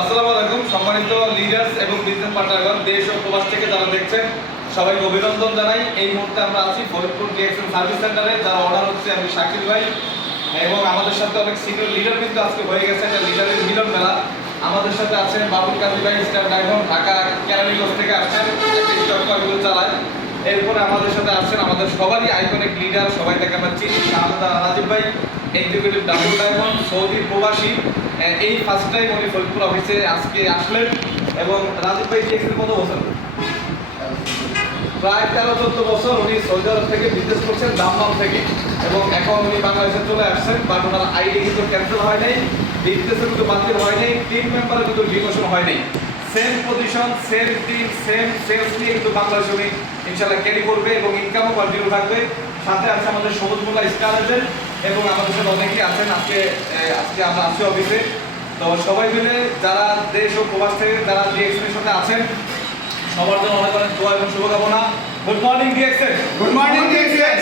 আসসালামু এবং প্রবাস থেকে যারা দেখছেন, সবাইকে অভিনন্দন জানাই। এই মুহূর্তে আমরা আছি ফরিদপুর ডিএক্সএল সার্ভিস সেন্টারে যারা অর্ডার হচ্ছে আমি ভাই। এবং আমাদের সাথে অনেক সিনিয়র লিডার কিন্তু আজকে হয়ে গেছে লিডারের মিলন মেলা। আমাদের সাথে আছেন বাবুল কাজী ভাই স্টার ডায়মন্ড, ঢাকা কেরানীগঞ্জ থেকে আসছেন, একটা চালায়। এরপরে আমাদের সাথে আসছেন আমাদের সবারই আইকনিক লিডার সবাই থেকে আমরা চিনি শাহাদা রাজীব ভাই এক্সিকিউটিভ ডাবল ডায়মন্ড, সৌদি প্রবাসী। এই ফার্স্ট টাইম উনি ফরিদপুর অফিসে আজকে আসলেন এবং রাজীব ভাই ডিএক্সেল কত বছর? প্রায় তেরো চোদ্দ বছর উনি সৌদি থেকে বিজনেস করছেন দামদাম থেকে। এবং এখন উনি বাংলাদেশে চলে আসছেন বাট ওনার আইডি কিন্তু ক্যান্সেল হয় নাই বিজনেসও কিন্তু বাতিল হয় নাই টিম মেম্বারও কিন্তু ডিমোশন হয় নাই। Same position same team same sales নিয়ে কিন্তু বাংলাদেশ উনি ইনশাল্লাহ ক্যারি করবে এবং ইনকামও কন্টিনিউ থাকবে। সাথে আছে আমাদের সবুজ মোল্লা স্টার এজেন্ট এবং আমাদের সাথে অনেকেই আছেন। আজকে আজকে আমরা আছি অফিসে তো সবাই মিলে যারা দেশ ও প্রবাস থেকে যারা ডিএক্সের সাথে আছেন, সবার জন্য অনেক অনেক দোয়া এবং শুভকামনা। Good morning DXL good morning DXL